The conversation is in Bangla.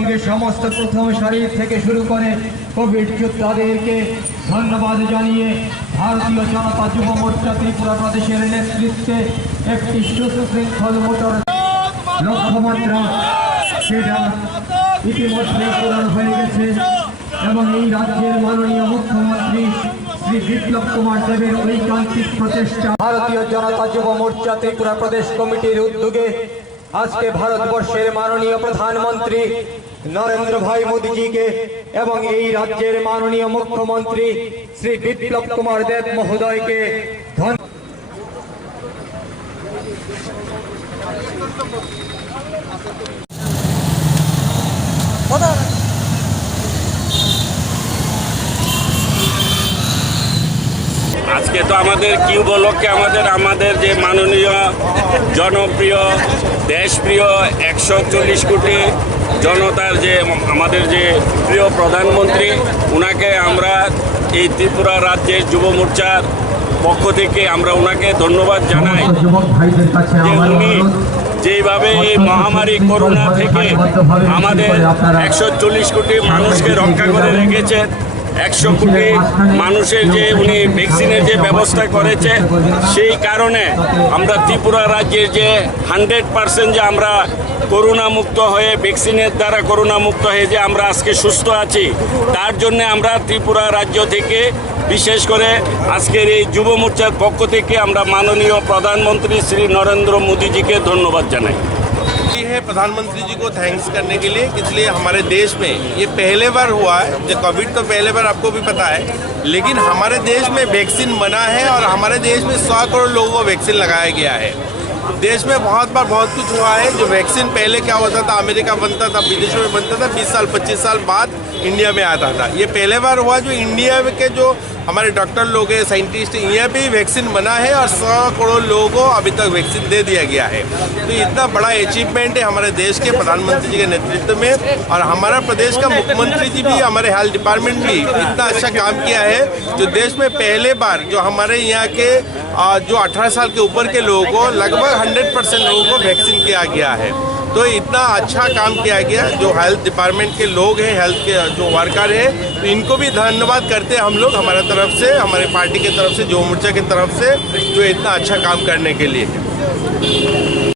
সঙ্গে সমস্ত প্রথম সারি থেকে শুরু করে কোভিড যোদ্ধাদেরকে ধন্যবাদ জানিয়ে ভারতীয় জনতা যুব মোর্চা ত্রিপুরা প্রদেশের নেতৃত্বে একটি সুশৃঙ্খল মোটর লক্ষ্যমাত্রা সেটা ইতিমধ্যে পূরণ হয়ে গেছে এবং এই রাজ্যের মাননীয় মুখ্যমন্ত্রী শ্রী বিপ্লব কুমার দেবের ঐকান্তিক প্রচেষ্টা ভারতীয় জনতা যুব মোর্চা ত্রিপুরা প্রদেশ কমিটির উদ্যোগে আজকে ভারতবর্ষের মাননীয় প্রধানমন্ত্রী নরেন্দ্র ভাই মোদীজিকে এবং এই রাজ্যের মাননীয় মুখ্যমন্ত্রী শ্রী বিপ্লব কুমার দেব মহোদয়কে আজকে তো আমাদের কি উপলক্ষে আমাদের যে মাননীয় জনপ্রিয় দেশপ্রিয় 140 কোটি জনতার যে আমাদের যে প্রিয় প্রধানমন্ত্রী উনাকে আমরা এই ত্রিপুরা রাজ্যের যুব মোর্চার পক্ষ থেকে আমরা ওনাকে ধন্যবাদ জানাই যে উনি যেভাবে এই মহামারী করোনা থেকে আমাদের 140 কোটি মানুষকে রক্ষা করে রেখেছেন 100 কোটি মানুষের যে উনি ভ্যাকসিনের যে ব্যবস্থা করেছে সেই কারণে আমরা ত্রিপুরা রাজ্যের যে 100% যে আমরা করোনা মুক্ত হয়ে ভ্যাকসিনের দ্বারা করোনা মুক্ত হয়ে যে আমরা আজকে সুস্থ আছি তার জন্য আমরা ত্রিপুরা রাজ্য থেকে বিশেষ করে আজকের এই যুব মোর্চার পক্ষ থেকে আমরা মাননীয় প্রধানমন্ত্রী শ্রী নরেন্দ্র মোদীজিকে ধন্যবাদ জানাই। है प्रधानमंत्री जी को थैंक्स करने के लिए, इसलिए हमारे देश में ये पहले बार हुआ है। जो कोविड तो पहले बार आपको भी पता है, लेकिन हमारे देश में वैक्सीन बना है और हमारे देश में 100 करोड़ लोगों को वैक्सीन लगाया गया है। देश में बहुत बार बहुत कुछ हुआ है। जो वैक्सीन पहले क्या होता था, अमेरिका बनता था, विदेशों में बनता था, 20 साल 25 साल बाद इंडिया में आता था। ये पहले बार हुआ जो इंडिया के जो हमारे डॉक्टर लोग हैं, साइंटिस्ट, यहाँ पे ही वैक्सीन बना है और 100 करोड़ लोगों को अभी तक वैक्सीन दे दिया गया है। तो इतना बड़ा अचीवमेंट है हमारे देश के प्रधानमंत्री जी के नेतृत्व में, और हमारा प्रदेश का मुख्यमंत्री जी भी, हमारे हेल्थ डिपार्टमेंट भी इतना अच्छा काम किया है। जो देश में पहले बार जो हमारे यहाँ के जो 18 साल के ऊपर के लोगों को लगभग 100% लोगों को वैक्सीन किया गया है। तो इतना अच्छा काम किया गया। जो हेल्थ डिपार्टमेंट के लोग हैं, हेल्थ के जो वर्कर हैं, तो इनको भी धन्यवाद करते हैं हम लोग हमारे तरफ से, हमारे पार्टी की तरफ से, जो मोर्चा की तरफ से, जो इतना अच्छा काम करने के लिए।